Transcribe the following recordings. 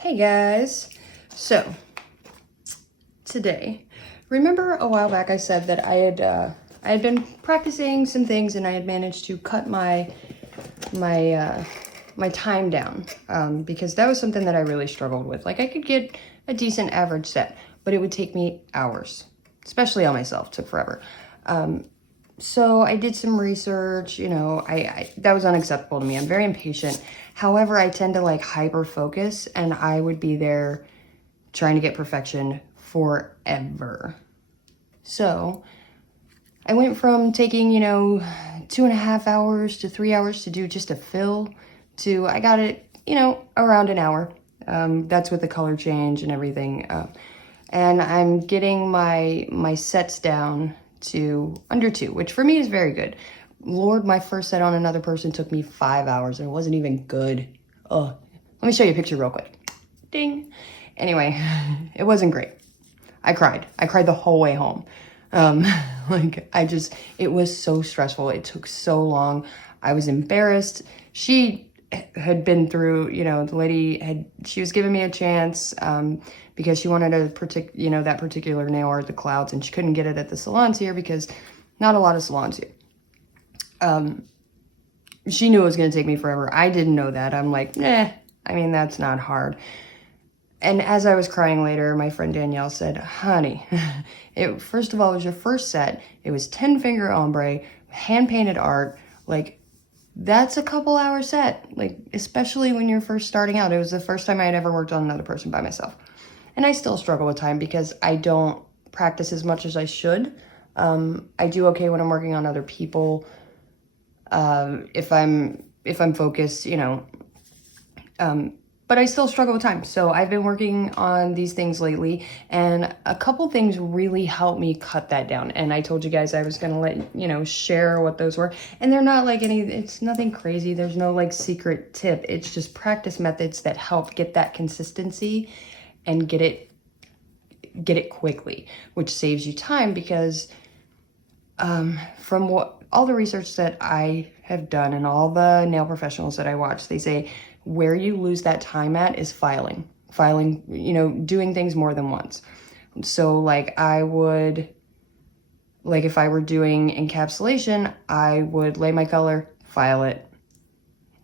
Hey guys, so today, remember a while back I said that I had been practicing some things and I had managed to cut my time down because that was something that I really struggled with. Like I could get a decent average set, but it would take me hours, especially on myself. It took forever. So I did some research, you know, I that was unacceptable to me. I'm very impatient. However, I tend to like hyper focus and I would be there trying to get perfection forever. So I went from taking, 2.5 hours to 3 hours to do just a fill to I got it, around an hour. That's with the color change and everything. And I'm getting my sets down to under 2, which for me is very good. Lord, my first set on another person took me 5 hours and it wasn't even good. Oh, let me show you a picture real quick. Ding. Anyway, it wasn't great. I cried the whole way home. It was so stressful. It took so long. I was embarrassed. She had been through, the lady she was giving me a chance, because she wanted that particular nail art, the clouds, and she couldn't get it at the salons here because not a lot of salons here. She knew it was going to take me forever. I didn't know that. I'm like, that's not hard. And as I was crying later, my friend Danielle said, honey, first of all, it was your first set. It was 10-finger ombre, hand-painted art. Like, that's a couple hour set. Like, especially when you're first starting out. It was the first time I had ever worked on another person by myself. And I still struggle with time because I don't practice as much as I should. I do okay when I'm working on other people. If I'm focused, but I still struggle with time. So I've been working on these things lately and a couple things really helped me cut that down. And I told you guys I was going to let, share what those were. And they're not like it's nothing crazy. There's no like secret tip. It's just practice methods that help get that consistency and get it quickly, which saves you time because from all the research that I have done and all the nail professionals that I watch, they say where you lose that time at is filing, doing things more than once. So like if I were doing encapsulation, I would lay my color, file it,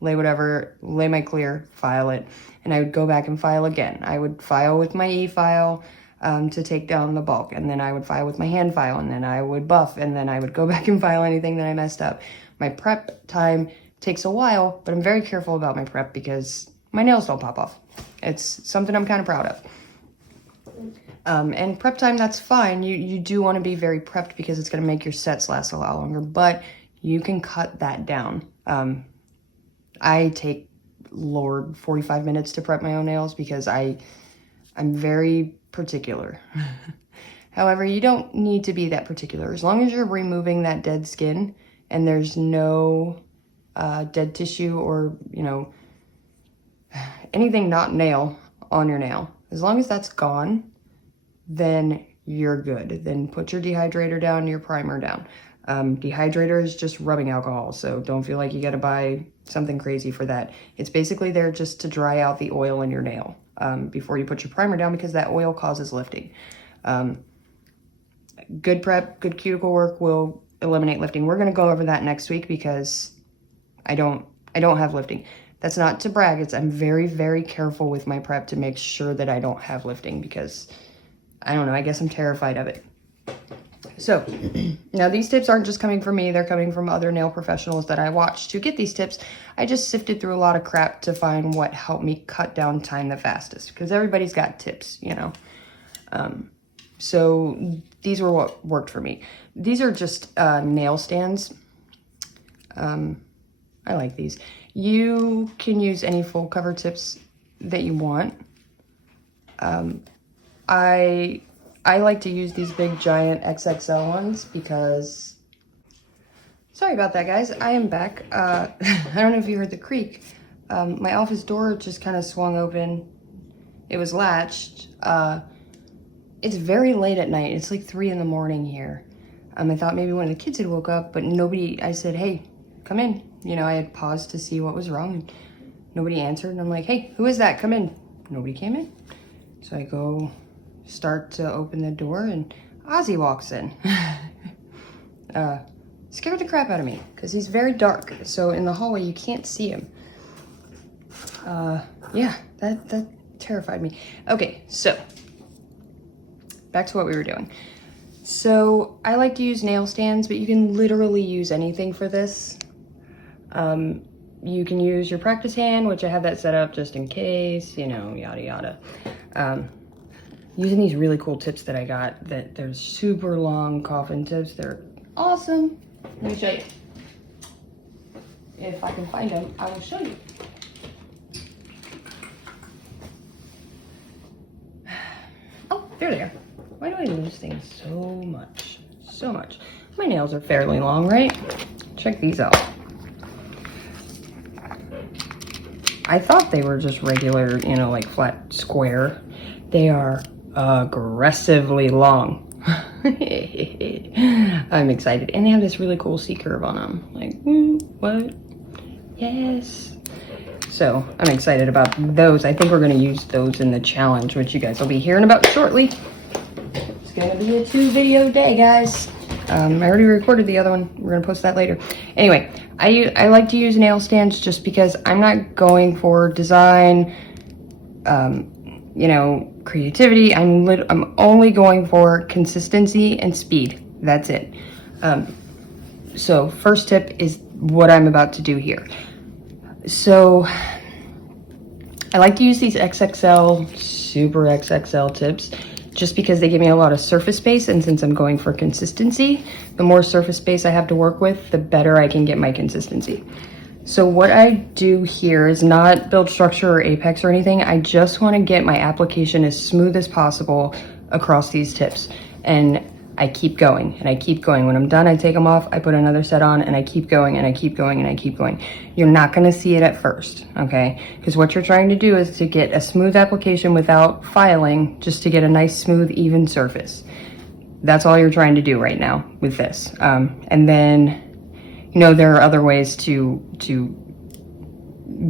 lay my clear, file it, and I would go back and file again. I would file with my e-file to take down the bulk, and then I would file with my hand file, and then I would buff, and then I would go back and file anything that I messed up. My prep time takes a while, but I'm very careful about my prep because my nails don't pop off. It's something I'm kind of proud of. And prep time, that's fine. You do want to be very prepped because it's going to make your sets last a lot longer, but you can cut that down. I take, 45 minutes to prep my own nails because I'm very particular. However, you don't need to be that particular. As long as you're removing that dead skin and there's no dead tissue or, anything not nail on your nail. As long as that's gone, then you're good. Then put your dehydrator down, your primer down. Dehydrator is just rubbing alcohol, so don't feel like you gotta buy something crazy for that. It's basically there just to dry out the oil in your nail before you put your primer down because that oil causes lifting. Good prep, good cuticle work will eliminate lifting. We're gonna go over that next week because I don't have lifting. That's not to brag. I'm very, very careful with my prep to make sure that I don't have lifting because I don't know, I guess I'm terrified of it. So now these tips aren't just coming from me. They're coming from other nail professionals that I watch to get these tips. I just sifted through a lot of crap to find what helped me cut down time the fastest because everybody's got tips, So these were what worked for me. These are just nail stands. I like these. You can use any full cover tips that you want. I like to use these big giant XXL ones because, sorry about that guys, I am back. I don't know if you heard the creak. My office door just kind of swung open. It was latched. It's very late at night. It's like 3 a.m. here. I thought maybe one of the kids had woke up, but nobody, I said, hey, come in. I had paused to see what was wrong and nobody answered. And I'm like, hey, who is that? Come in. nobody came in. So I go start to open the door and Ozzy walks in. Scared the crap out of me because he's very dark. So in the hallway, you can't see him. Yeah, that terrified me. Okay, so back to what we were doing. So I like to use nail stands, but you can literally use anything for this. You can use your practice hand, which I have that set up just in case, you know, yada yada. Using these really cool tips that I got, that they're super long coffin tips. They're awesome. Let me show you. If I can find them, I will show you. Oh, there they are. Why do I lose things so much? So much. My nails are fairly long, right? Check these out. I thought they were just regular, you know, like flat square. They are aggressively long. I'm excited. And they have this really cool C curve on them. Like, what? Yes. So I'm excited about those. I think we're gonna use those in the challenge, which you guys will be hearing about shortly. It's gonna be a 2-video day, guys. I already recorded the other one. We're gonna post that later. Anyway, I like to use nail stands just because I'm not going for design, you know, creativity. I'm only going for consistency and speed. That's it. So first tip is what I'm about to do here. So I like to use these XXL, super XXL tips just because they give me a lot of surface space, and since I'm going for consistency, the more surface space I have to work with, the better I can get my consistency. So what I do here is not build structure or apex or anything. I just want to get my application as smooth as possible across these tips. And I keep going and I keep going. When I'm done, I take them off, I put another set on, and I keep going and I keep going and I keep going. You're not going to see it at first, okay? Because what you're trying to do is to get a smooth application without filing, just to get a nice, smooth, even surface. That's all you're trying to do right now with this. And then, you know, there are other ways to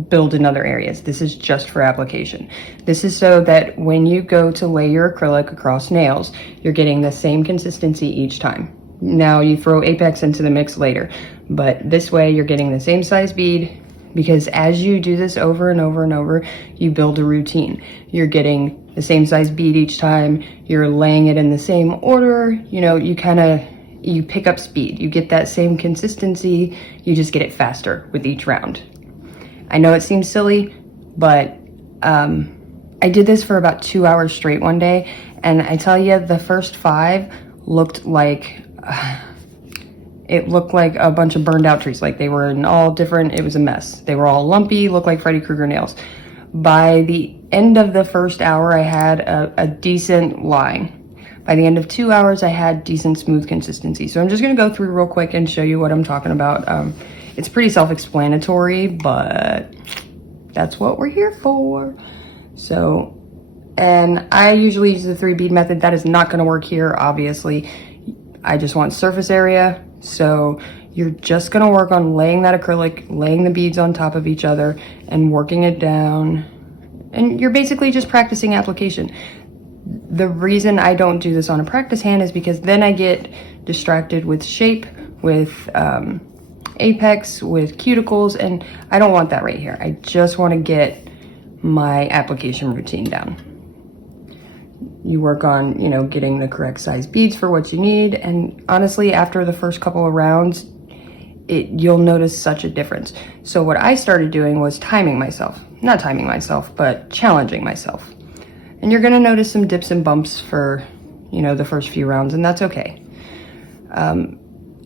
build in other areas. This is just for application. This is so that when you go to lay your acrylic across nails, you're getting the same consistency each time. Now you throw apex into the mix later, but this way you're getting the same size bead, because as you do this over and over and over, you build a routine. You're getting the same size bead each time, you're laying it in the same order, you know, you pick up speed, you get that same consistency, you just get it faster with each round. I know it seems silly, but I did this for about 2 hours straight one day, and I tell you, the first 5 looked like, it looked like a bunch of burned out trees. Like they were in all different, it was a mess. They were all lumpy, looked like Freddy Krueger nails. By the end of the first hour, I had a decent line. By the end of 2 hours, I had decent smooth consistency. So I'm just gonna go through real quick and show you what I'm talking about. It's pretty self-explanatory, but that's what we're here for. So, and I usually use the 3 bead method. That is not gonna work here, obviously. I just want surface area. So you're just gonna work on laying that acrylic, laying the beads on top of each other and working it down. And you're basically just practicing application. The reason I don't do this on a practice hand is because then I get distracted with shape, with apex, with cuticles, and I don't want that right here. I just want to get my application routine down. You work on, you know, getting the correct size beads for what you need, and honestly, after the first couple of rounds, you'll notice such a difference. So what I started doing was timing myself. Not timing myself, but challenging myself. And you're gonna notice some dips and bumps for, you know, the first few rounds, and that's okay.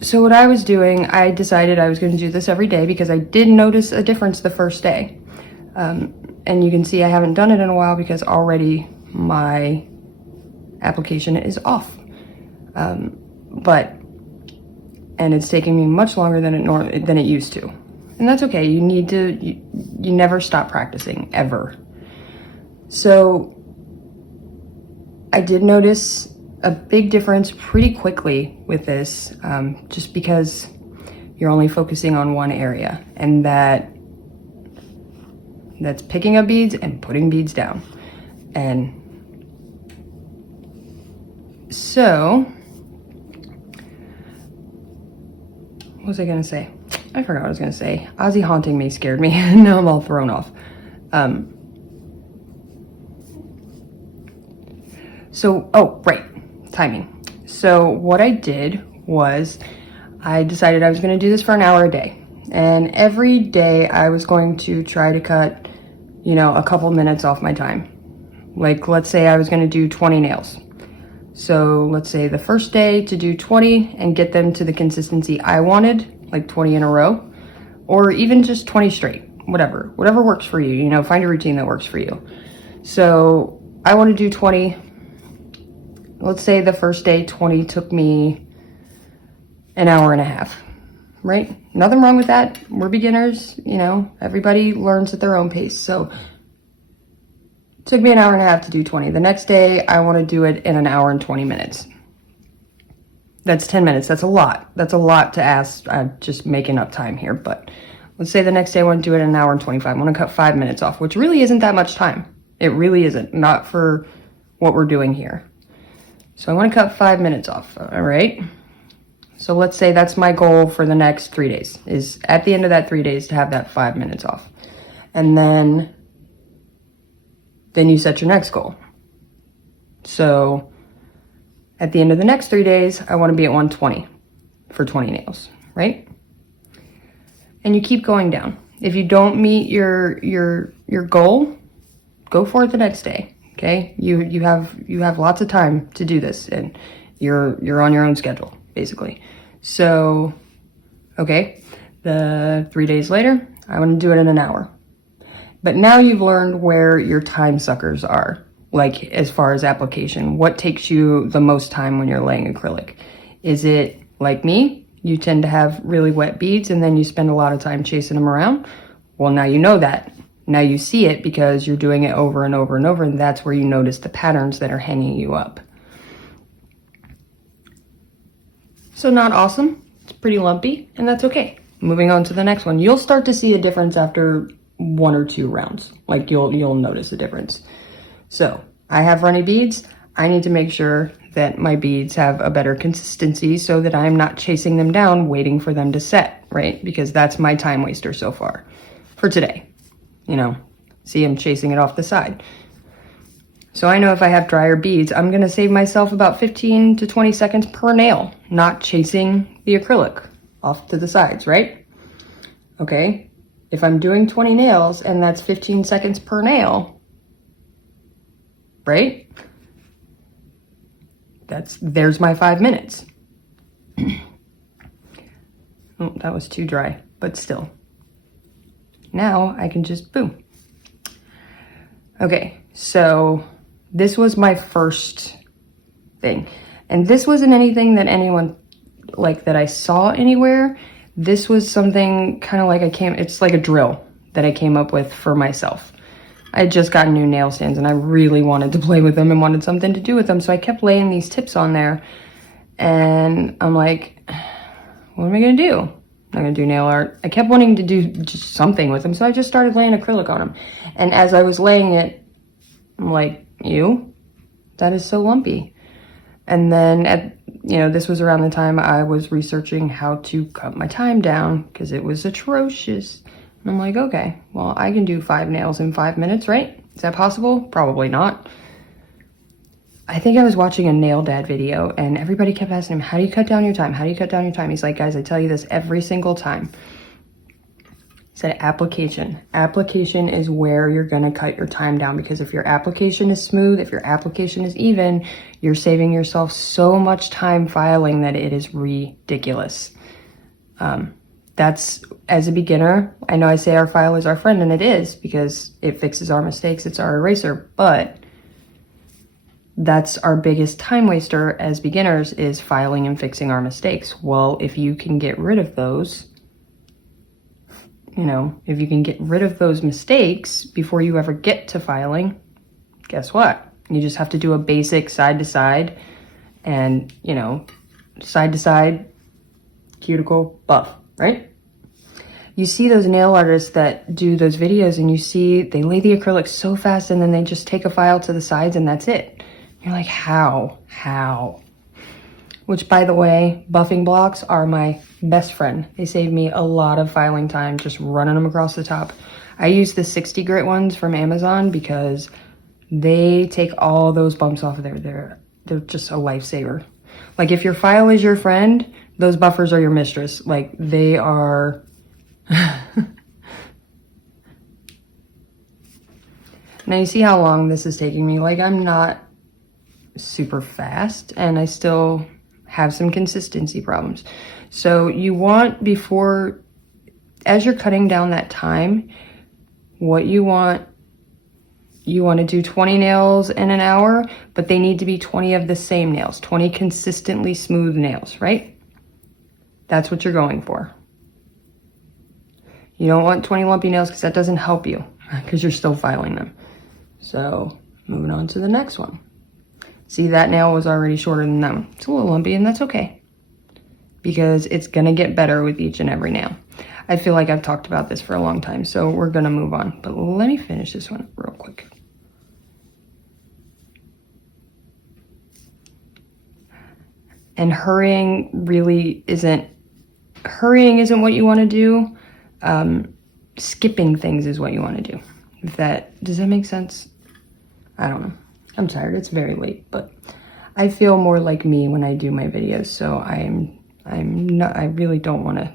So what I was doing, I decided I was gonna do this every day because I did notice a difference the first day. And you can see I haven't done it in a while because already my application is off. And it's taking me much longer than it used to. And that's okay, you never stop practicing, ever. So I did notice a big difference pretty quickly with this, just because you're only focusing on one area, and that's picking up beads and putting beads down. And so, what was I gonna say? I forgot what I was gonna say. Ozzy haunting me scared me. Now I'm all thrown off. Oh, right, timing. So what I did was I decided I was gonna do this for an hour a day. And every day I was going to try to cut, you know, a couple minutes off my time. Like, let's say I was gonna do 20 nails. So let's say the first day to do 20 and get them to the consistency I wanted, like 20 in a row, or even just 20 straight, whatever works for you, you know, find a routine that works for you. So I want to do 20. Let's say the first day 20 took me an hour and a half, right? Nothing wrong with that. We're beginners, you know, everybody learns at their own pace. So it took me an hour and a half to do 20. The next day I want to do it in an hour and 20 minutes. That's 10 minutes. That's a lot. That's a lot to ask. I'm just making up time here, but let's say the next day I want to do it in an hour and 25. I want to cut 5 minutes off, which really isn't that much time. It really isn't, not for what we're doing here. So I want to cut 5 minutes off, all right? So let's say that's my goal for the next 3 days, is at the end of that 3 days to have that 5 minutes off. And then you set your next goal. So at the end of the next 3 days, I want to be at 120 for 20 nails, right? And you keep going down. If you don't meet your goal, go for it the next day. Okay? You have lots of time to do this, and you're on your own schedule, basically. So, okay, the 3 days later, I want to do it in an hour. But now you've learned where your time suckers are, like as far as application. What takes you the most time when you're laying acrylic? Is it like me? You tend to have really wet beads and then you spend a lot of time chasing them around. Well, now you know that. Now you see it because you're doing it over and over and over, and that's where you notice the patterns that are hanging you up. So not awesome. It's pretty lumpy, and that's okay. Moving on to the next one. You'll start to see a difference after 1 or 2 rounds. Like you'll notice a difference. So I have runny beads. I need to make sure that my beads have a better consistency so that I'm not chasing them down waiting for them to set, right? Because that's my time waster so far for today. You know, see, I'm chasing it off the side. So I know if I have drier beads, I'm going to save myself about 15 to 20 seconds per nail, not chasing the acrylic off to the sides, right? Okay, if I'm doing 20 nails and that's 15 seconds per nail, right? There's my 5 minutes. Oh, that was too dry, but still. Now I can just boom. Okay, so this was my first thing. And this wasn't anything that anyone, like, that I saw anywhere. This was something kind of like it's like a drill that I came up with for myself. I had just gotten new nail stands and I really wanted to play with them and wanted something to do with them. So I kept laying these tips on there and I'm like, what am I gonna do? I'm gonna do nail art. I kept wanting to do just something with them. So I just started laying acrylic on them. And as I was laying it, I'm like, ew, that is so lumpy. And then this was around the time I was researching how to cut my time down because it was atrocious. And I'm like, okay, well, I can do 5 nails in 5 minutes, right? Is that possible? Probably not. I think I was watching a nail dad video and everybody kept asking him, how do you cut down your time? How do you cut down your time? He's like, guys, I tell you this every single time. He said application. Application is where you're gonna cut your time down, because if your application is smooth, if your application is even, you're saving yourself so much time filing that it is ridiculous. That's, as a beginner, I know I say our file is our friend, and it is, because it fixes our mistakes, it's our eraser, but that's our biggest time waster as beginners, is filing and fixing our mistakes. Well, if you can get rid of those, if you can get rid of those mistakes before you ever get to filing, guess what? You just have to do a basic side to side and, side to side cuticle buff, right? you see those nail artists that do those videos and you see they lay the acrylic so fast and then they just take a file to the sides and that's it. You're like, how? Which, by the way, buffing blocks are my best friend. They save me a lot of filing time just running them across the top. I use the 60 grit ones from Amazon because they take all those bumps off of there. They're just a lifesaver. Like, if your file is your friend, those buffers are your mistress. Like, they are... Now you see how long this is taking me. Like, I'm not super fast and I still have some consistency problems. So you want, before, as you're cutting down that time, what you want to do 20 nails in an hour, but they need to be 20 of the same nails, 20 consistently smooth nails, right? That's what you're going for. You don't want 20 lumpy nails because that doesn't help you because you're still filing them. So moving on to the next one. See, that nail was already shorter than that one. It's a little lumpy and that's okay because it's gonna get better with each and every nail. I feel like I've talked about this for a long time, so we're gonna move on. But let me finish this one real quick. And hurrying isn't what you wanna do. Skipping things is what you wanna do. Does that make sense? I don't know. I'm tired, it's very late, but I feel more like me when I do my videos, so I really don't want to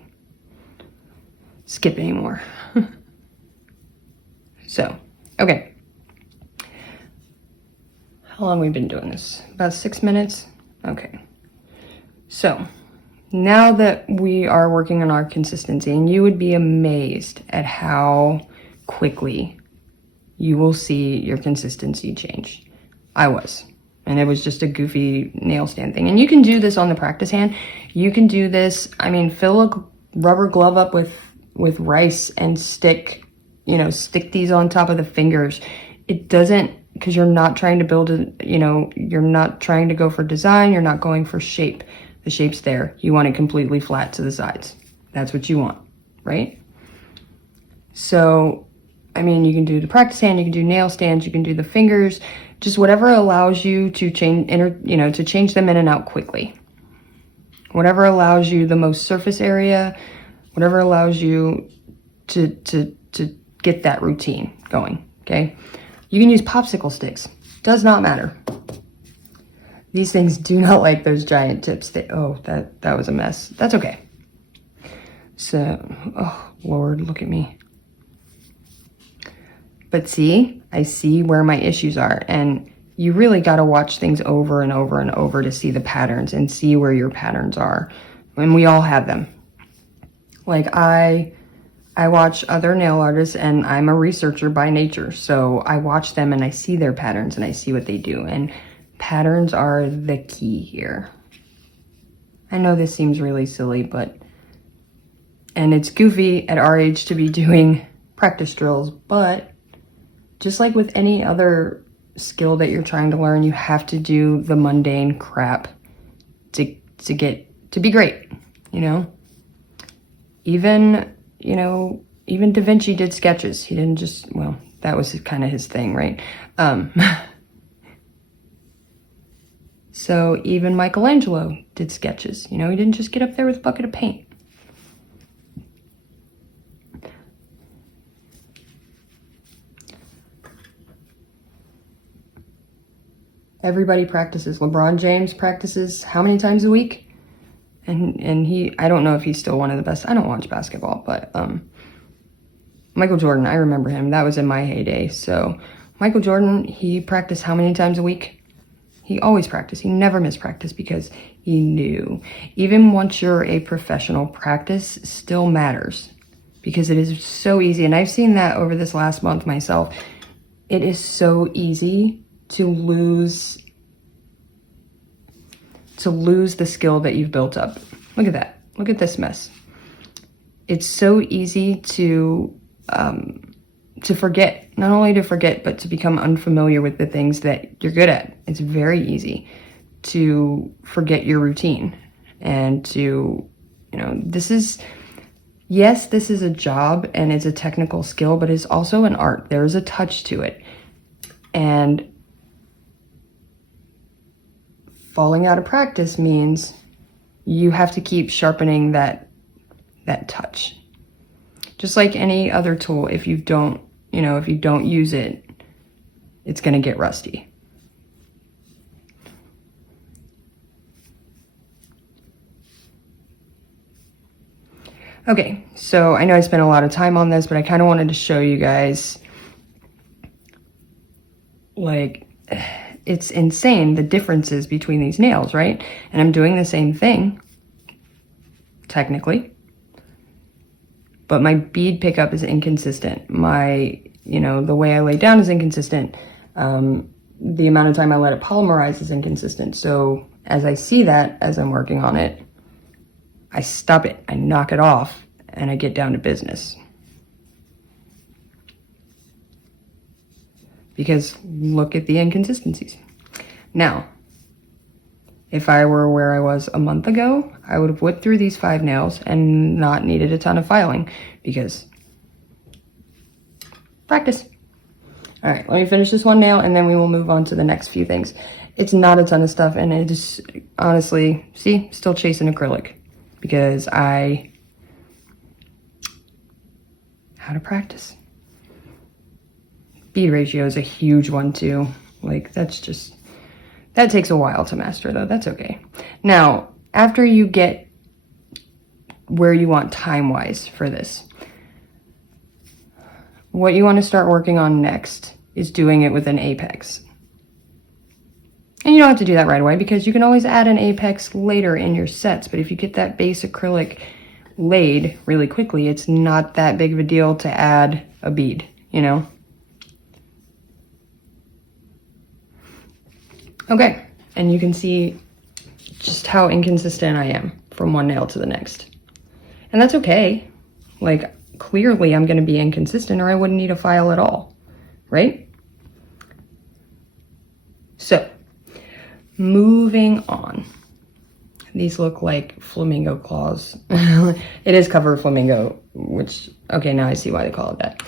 skip anymore. So, okay. How long have we been doing this? About 6 minutes? Okay. So, now that we are working on our consistency, and you would be amazed at how quickly you will see your consistency change. I was. And it was just a goofy nail stand thing. And you can do this on the practice hand. You can do this, I mean, fill a rubber glove up with rice and stick these on top of the fingers. It doesn't, because you're not trying to build you're not trying to go for design. You're not going for shape. The shape's there. You want it completely flat to the sides. That's what you want, right? So, I mean, you can do the practice hand, you can do nail stands, you can do the fingers, just whatever allows you to change them in and out quickly. Whatever allows you the most surface area, whatever allows you to get that routine going, okay? You can use popsicle sticks. Does not matter. These things do not like those giant tips. That was a mess. That's okay. So, oh, Lord, look at me. But see, I see where my issues are, and you really got to watch things over and over and over to see the patterns and see where your patterns are. And we all have them. Like I watch other nail artists, and I'm a researcher by nature, so I watch them and I see their patterns and I see what they do, and patterns are the key here. I know this seems really silly, and it's goofy at our age to be doing practice drills, but just like with any other skill that you're trying to learn, you have to do the mundane crap to be great, Even Da Vinci did sketches. He didn't just, well, that was kind of his thing, right? So even Michelangelo did sketches. He didn't just get up there with a bucket of paint. Everybody practices. LeBron James practices how many times a week? And I don't know if he's still one of the best. I don't watch basketball, but Michael Jordan, I remember him. That was in my heyday. So Michael Jordan, he practiced how many times a week? He always practiced. He never missed practice because he knew. Even once you're a professional, practice still matters because it is so easy. And I've seen that over this last month myself. It is so easy to lose the skill that you've built up. Look at that. Look at this mess. It's so easy to forget. Not only to forget, but to become unfamiliar with the things that you're good at. It's very easy to forget your routine and to, Yes, this is a job and it's a technical skill, but it's also an art. There's a touch to it. And falling out of practice means you have to keep sharpening that touch. Just like any other tool, if you don't use it, it's gonna get rusty. Okay, so I know I spent a lot of time on this, but I kind of wanted to show you guys, like, it's insane the differences between these nails, right? And I'm doing the same thing, technically, but my bead pickup is inconsistent. The way I lay down is inconsistent. The amount of time I let it polymerize is inconsistent. So as I see that, as I'm working on it, I stop it, I knock it off, and I get down to business. Because look at the inconsistencies. Now, if I were where I was a month ago, I would have whipped through these 5 nails and not needed a ton of filing because practice. All right, let me finish this one nail and then we will move on to the next few things. It's not a ton of stuff and it just, honestly, see, still chasing acrylic because how to practice. Bead ratio is a huge one too. Like that takes a while to master though, that's okay. Now, after you get where you want time-wise for this, what you want to start working on next is doing it with an apex. And you don't have to do that right away because you can always add an apex later in your sets, but if you get that base acrylic laid really quickly, it's not that big of a deal to add a bead, you know? Okay, and you can see just how inconsistent I am from one nail to the next. And that's okay. Like, clearly I'm gonna be inconsistent or I wouldn't need a file at all, right? So, moving on. These look like flamingo claws. It is covered flamingo, which, okay, now I see why they call it that.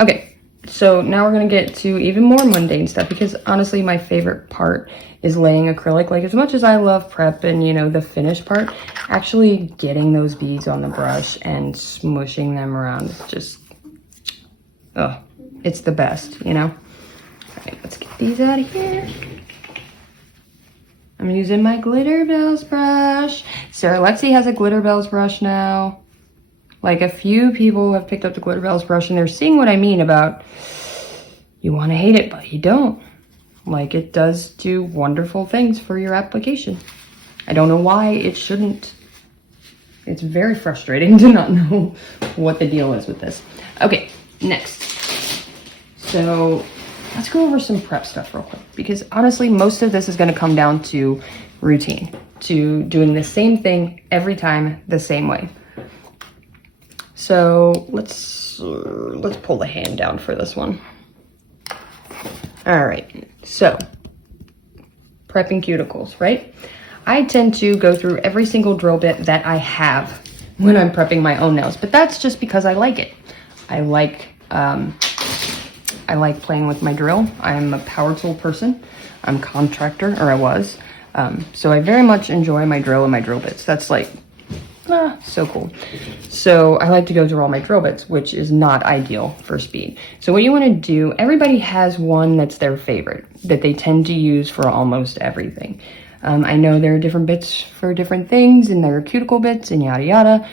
Okay, so now we're gonna get to even more mundane stuff because honestly, my favorite part is laying acrylic. Like as much as I love prep and the finish part, actually getting those beads on the brush and smushing them around is just, oh, it's the best, All right, let's get these out of here. I'm using my Glitter Bells brush. Sarah Lexi has a Glitter Bells brush now. Like a few people have picked up the Glitter Bells brush and they're seeing what I mean about you want to hate it, but you don't. Like it does do wonderful things for your application. I don't know why it shouldn't. It's very frustrating to not know what the deal is with this. Okay, next. So let's go over some prep stuff real quick because honestly, most of this is going to come down to routine, to doing the same thing every time the same way. So let's pull the hand down for this one. All right, so prepping cuticles, right? I tend to go through every single drill bit that I have when I'm prepping my own nails, but that's just because I like it. I like playing with my drill. I'm a power tool person. I'm a contractor, or I was. So I very much enjoy my drill and my drill bits. That's like, so cool. So I like to go through all my drill bits, which is not ideal for speed. So what you want to do, everybody has one that's their favorite, that they tend to use for almost everything. I know there are different bits for different things, and there are cuticle bits and yada yada.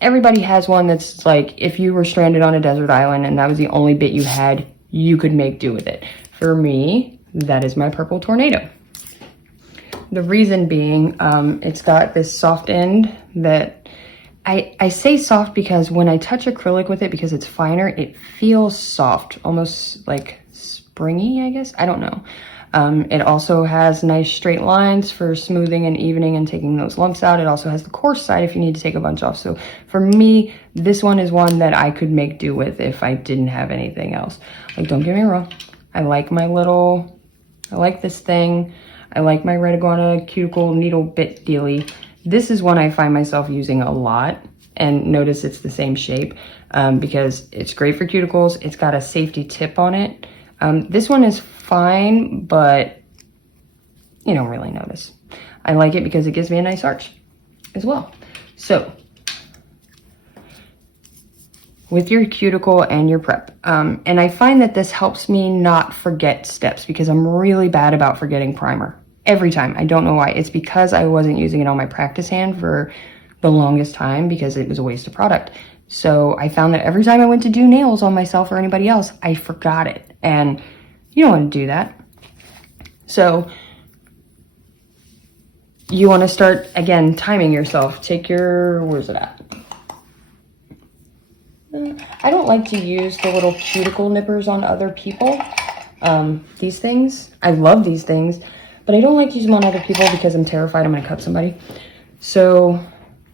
Everybody has one that's like, if you were stranded on a desert island and that was the only bit you had, you could make do with it. For me, that is my purple tornado. The reason being, it's got this soft end that I say soft because when I touch acrylic with it, because it's finer, it feels soft, almost like springy, I guess. I don't know. It also has nice straight lines for smoothing and evening and taking those lumps out. It also has the coarse side if you need to take a bunch off. So for me, this one is one that I could make do with if I didn't have anything else. Like, don't get me wrong. I like this thing. I like my red iguana cuticle needle bit dealy. This is one I find myself using a lot, and notice it's the same shape because it's great for cuticles. It's got a safety tip on it. This one is fine, but you don't really notice. I like it because it gives me a nice arch as well. So with your cuticle and your prep. And I find that this helps me not forget steps because I'm really bad about forgetting primer every time. I don't know why. It's because I wasn't using it on my practice hand for the longest time because it was a waste of product. So I found that every time I went to do nails on myself or anybody else, I forgot it. And you don't want to do that. So you want to start, again, timing yourself. Take your, where's it at? I don't like to use the little cuticle nippers on other people. These things, I love these things, but I don't like to use them on other people because I'm terrified I'm going to cut somebody. So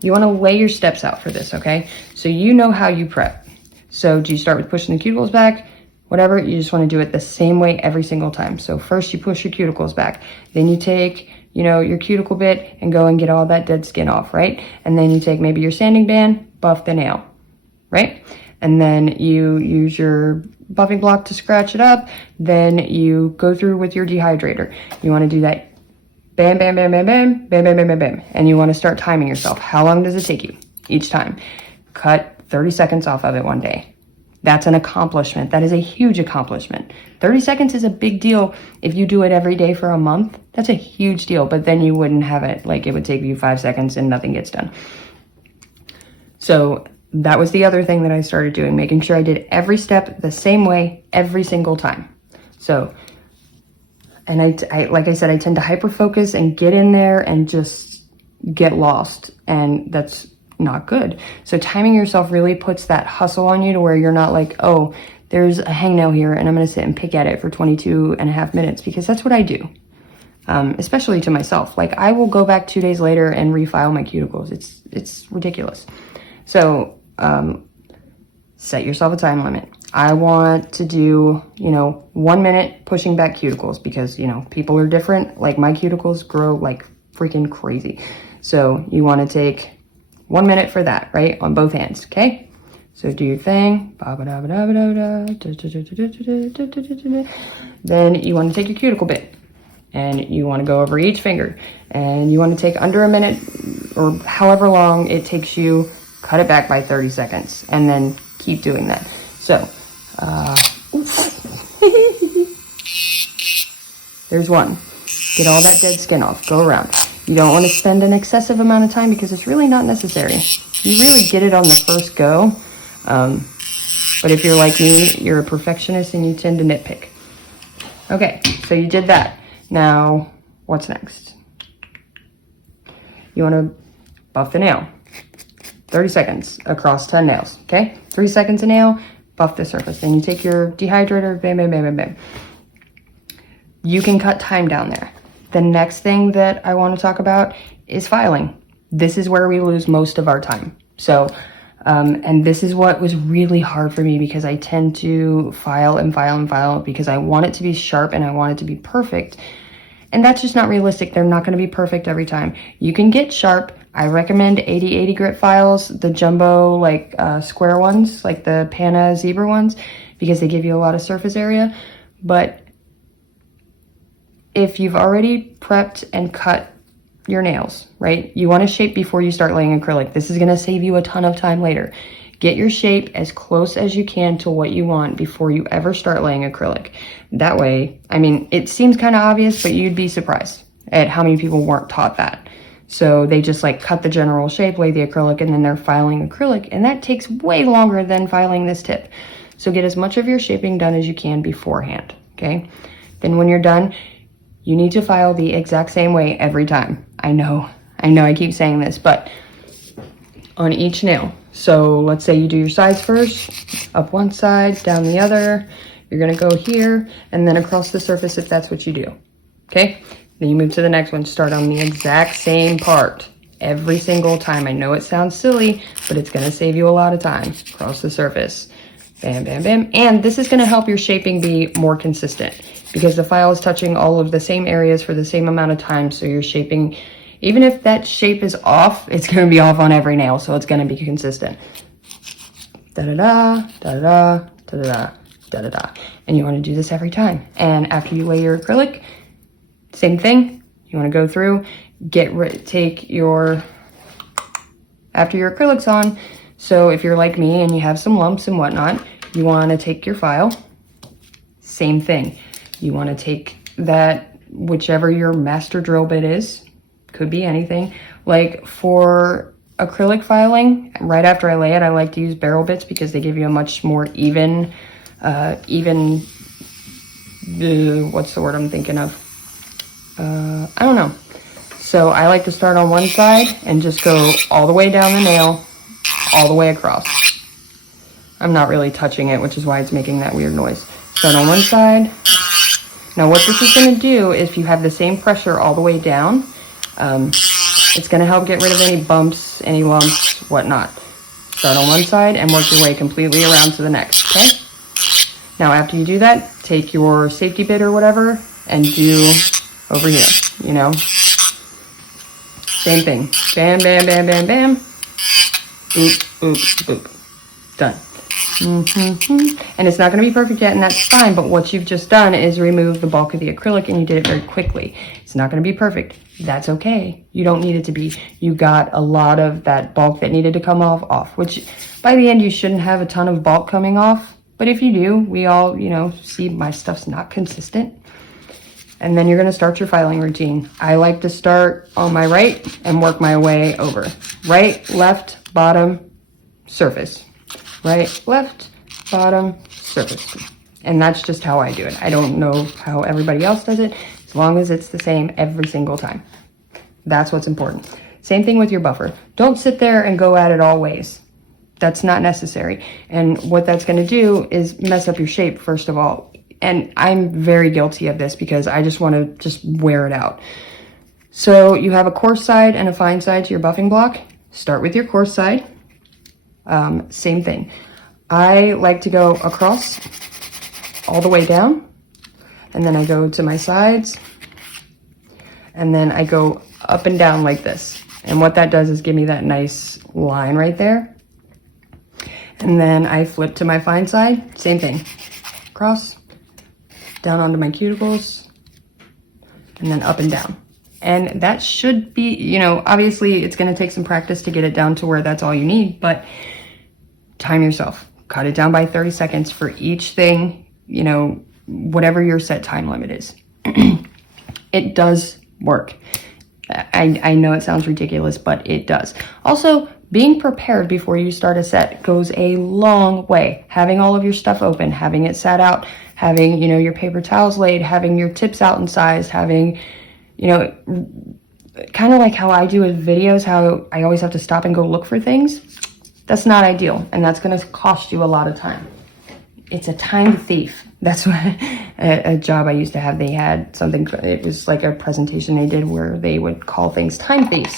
you want to lay your steps out for this, okay? So you know how you prep. So do you start with pushing the cuticles back? Whatever, you just want to do it the same way every single time. So first you push your cuticles back. Then you take, you know, your cuticle bit and go and get all that dead skin off, right? And then you take maybe your sanding band, buff the nail, right? And then you use your buffing block to scratch it up. Then you go through with your dehydrator. You want to do that bam, bam, bam, bam, bam, bam, bam, bam, bam, bam. And you want to start timing yourself. How long does it take you each time? Cut 30 seconds off of it one day. That's an accomplishment. That is a huge accomplishment. 30 seconds is a big deal. If you do it every day for a month, that's a huge deal. But then you wouldn't have it. Like, it would take you 5 seconds and nothing gets done. So that was the other thing that I started doing, making sure I did every step the same way every single time. So, and I like I said, I tend to hyper focus and get in there and just get lost, and that's not good. So timing yourself really puts that hustle on you to where you're not like, oh, there's a hangnail here and I'm going to sit and pick at it for 22.5 minutes, because that's what I do. Especially to myself. Like, I will go back 2 days later and refile my cuticles. It's ridiculous. So, set yourself a time limit. I want to do, 1 minute pushing back cuticles because, people are different. Like, my cuticles grow like freaking crazy. So you want to take 1 minute for that, right? On both hands. Okay. So do your thing. Then you want to take your cuticle bit and you want to go over each finger, and you want to take under a minute or however long it takes you. Cut it back by 30 seconds and then keep doing that. So, there's one. Get all that dead skin off. Go around. You don't want to spend an excessive amount of time because it's really not necessary. You really get it on the first go. But if you're like me, you're a perfectionist and you tend to nitpick. Okay, so you did that. Now, what's next? You want to buff the nail. 30 seconds across 10 nails, okay? 3 seconds a nail, buff the surface. Then you take your dehydrator, bam, bam, bam, bam, bam. You can cut time down there. The next thing that I want to talk about is filing. This is where we lose most of our time. So, and this is what was really hard for me because I tend to file and file and file because I want it to be sharp and I want it to be perfect. And that's just not realistic. They're not going to be perfect every time. You can get sharp. I recommend 80/80 grit files, the jumbo square ones, like the Pana zebra ones, because they give you a lot of surface area. But if you've already prepped and cut your nails, right? You want to shape before you start laying acrylic. This is going to save you a ton of time later. Get your shape as close as you can to what you want before you ever start laying acrylic. That way, I mean, it seems kind of obvious, but you'd be surprised at how many people weren't taught that. So they just cut the general shape, lay the acrylic, and then they're filing acrylic. And that takes way longer than filing this tip. So get as much of your shaping done as you can beforehand, okay? Then when you're done, you need to file the exact same way every time. I know I keep saying this, but on each nail. So let's say you do your sides first, up one side, down the other. You're gonna go here and then across the surface if that's what you do, okay? Then you move to the next one, start on the exact same part every single time. I know it sounds silly, but it's gonna save you a lot of time. Across the surface, bam, bam, bam. And this is gonna help your shaping be more consistent because the file is touching all of the same areas for the same amount of time, so your shaping Even if that shape is off, it's going to be off on every nail, so it's going to be consistent. Da-da-da, da-da-da, da-da-da, da-da-da. And you want to do this every time. And after you lay your acrylic, same thing. You want to go through, after your acrylic's on, so if you're like me and you have some lumps and whatnot, you want to take your file, same thing. You want to take that, whichever your master drill bit is, could be anything. Like for acrylic filing, right after I lay it, I like to use barrel bits because they give you a much more even, what's the word I'm thinking of? I don't know. So I like to start on one side and just go all the way down the nail, all the way across. I'm not really touching it, which is why it's making that weird noise. Start on one side. Now what this is going to do, if you have the same pressure all the way down, it's going to help get rid of any bumps, any lumps, whatnot. Start on one side and work your way completely around to the next, okay? Now after you do that, take your safety bit or whatever and do over here, you know? Same thing. Bam, bam, bam, bam, bam. Boop, boop, boop. Done. And it's not going to be perfect yet, and that's fine, but what you've just done is remove the bulk of the acrylic, and you did it very quickly. It's not going to be perfect. That's okay. You don't need it to be. You got a lot of that bulk that needed to come off, which by the end you shouldn't have a ton of bulk coming off, but if you do, we all, you know, see my stuff's not consistent. And then you're going to start your filing routine. I like to start on my right and work my way over. Right, left, bottom, surface. Right, left, bottom, surface. And that's just how I do it. I don't know how everybody else does it, as long as it's the same every single time. That's what's important. Same thing with your buffer. Don't sit there and go at it all ways. That's not necessary. And what that's going to do is mess up your shape, first of all. And I'm very guilty of this because I just want to just wear it out. So you have a coarse side and a fine side to your buffing block. Start with your coarse side. Same thing. I like to go across all the way down, and then I go to my sides, and then I go up and down like this. And what that does is give me that nice line right there. And then I flip to my fine side, same thing. Across, down onto my cuticles, and then up and down. And that should be, you know, obviously it's going to take some practice to get it down to where that's all you need, but time yourself. Cut it down by 30 seconds for each thing, you know, whatever your set time limit is. It does work. I know it sounds ridiculous, but it does. Also, being prepared before you start a set goes a long way. Having all of your stuff open, having it sat out, having, you know, your paper towels laid, having your tips out in size, having, you know, kind of like how I do with videos, how I always have to stop and go look for things. That's not ideal, and that's going to cost you a lot of time. It's a time thief. That's what a job I used to have, they had something, it was like a presentation they did where they would call things time thieves.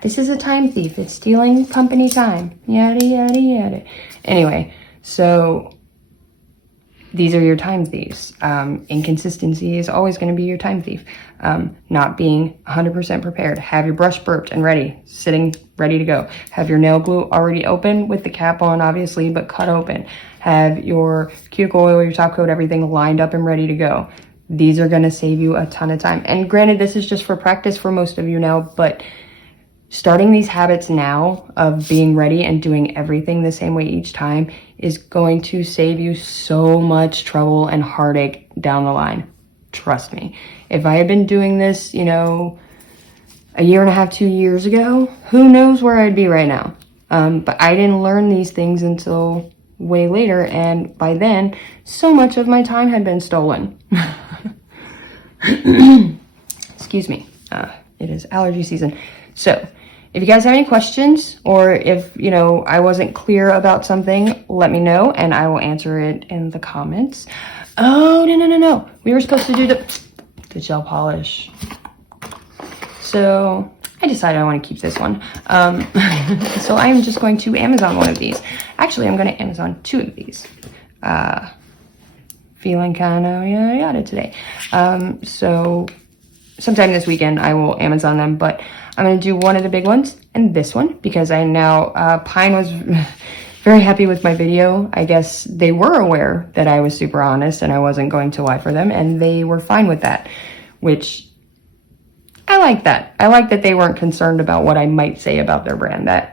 This is a time thief. It's stealing company time. Yada, yada, yada. Anyway, so these are your time thieves. Inconsistency is always going to be your time thief. Not being 100% prepared. Have your brush burped and ready, sitting ready to go. Have your nail glue already open with the cap on, obviously, but cut open. Have your cuticle oil, your top coat, everything lined up and ready to go. These are going to save you a ton of time. And granted, this is just for practice for most of you now, but starting these habits now of being ready and doing everything the same way each time is going to save you so much trouble and heartache down the line. Trust me. If I had been doing this, you know, a year and a half, 2 years ago, who knows where I'd be right now. But I didn't learn these things until way later, and by then, so much of my time had been stolen. Excuse me. It is allergy season. So, if you guys have any questions, or if, you know, I wasn't clear about something, let me know, and I will answer it in the comments. Oh, no. We were supposed to do the gel polish. So, I decided I want to keep this one. So, I'm just going to Amazon one of these. Actually, I'm going to Amazon 2 of these. Feeling kind of yada today. So, sometime this weekend, I will Amazon them, but I'm going to do one of the big ones and this one because I now, Pine was very happy with my video. I guess they were aware that I was super honest and I wasn't going to lie for them, and they were fine with that, which I like that. I like that they weren't concerned about what I might say about their brand. I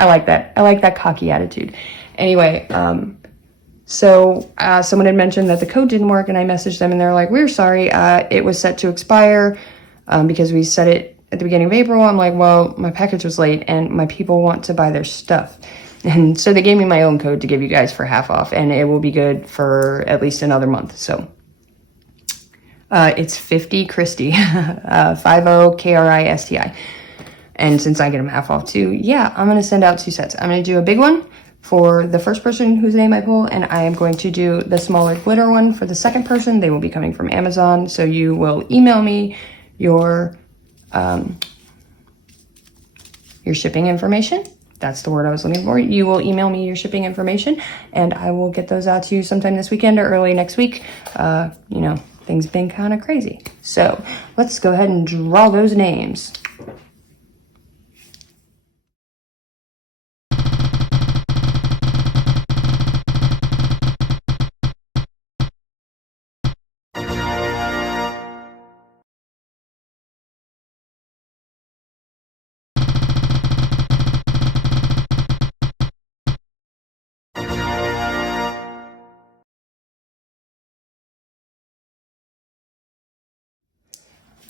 like that. I like that cocky attitude. Anyway, so someone had mentioned that the code didn't work, and I messaged them and they're like, we're sorry, it was set to expire because we set it at the beginning of April. I'm like, well, my package was late and my people want to buy their stuff. And so they gave me my own code to give you guys for half off, and it will be good for at least another month. So it's 50 Christy, 50 KRISTI. And since I get them half off too, yeah, I'm going to send out 2 sets. I'm going to do a big one for the first person whose name I pull, and I am going to do the smaller glitter one for the second person. They will be coming from Amazon. So you will email me your shipping information. That's the word I was looking for. You will email me your shipping information, and I will get those out to you sometime this weekend or early next week. You know, things have been kind of crazy. So let's go ahead and draw those names.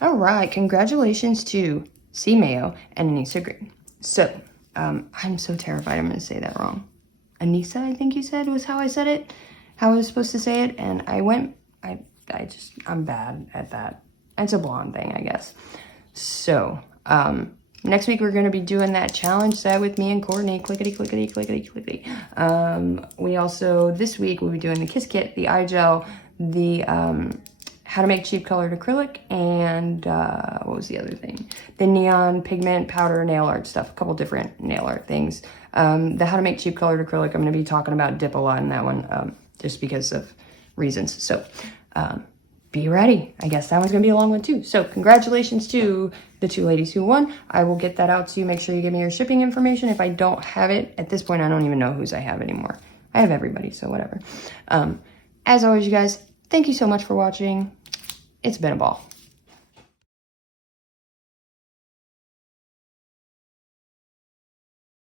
All right, congratulations to C. Mayo and Anissa Green. So, I'm so terrified I'm going to say that wrong. Anissa, I think you said, was how I said it, how I was supposed to say it, and I'm bad at that. It's a blonde thing, I guess. So, next week we're going to be doing that challenge set with me and Courtney, clickety, clickety, clickety, clickety. We also, this week, we'll be doing the Kiss Kit, the eye gel, the, how to make cheap colored acrylic, and what was the other thing? The neon pigment powder nail art stuff, a couple different nail art things. The how to make cheap colored acrylic, I'm going to be talking about dip a lot in that one, just because of reasons. So be ready. I guess that one's going to be a long one too. So congratulations to the 2 ladies who won. I will get that out to you. Make sure you give me your shipping information. If I don't have it, at this point, I don't even know whose I have anymore. I have everybody, so whatever. As always, you guys, thank you so much for watching. It's been a ball.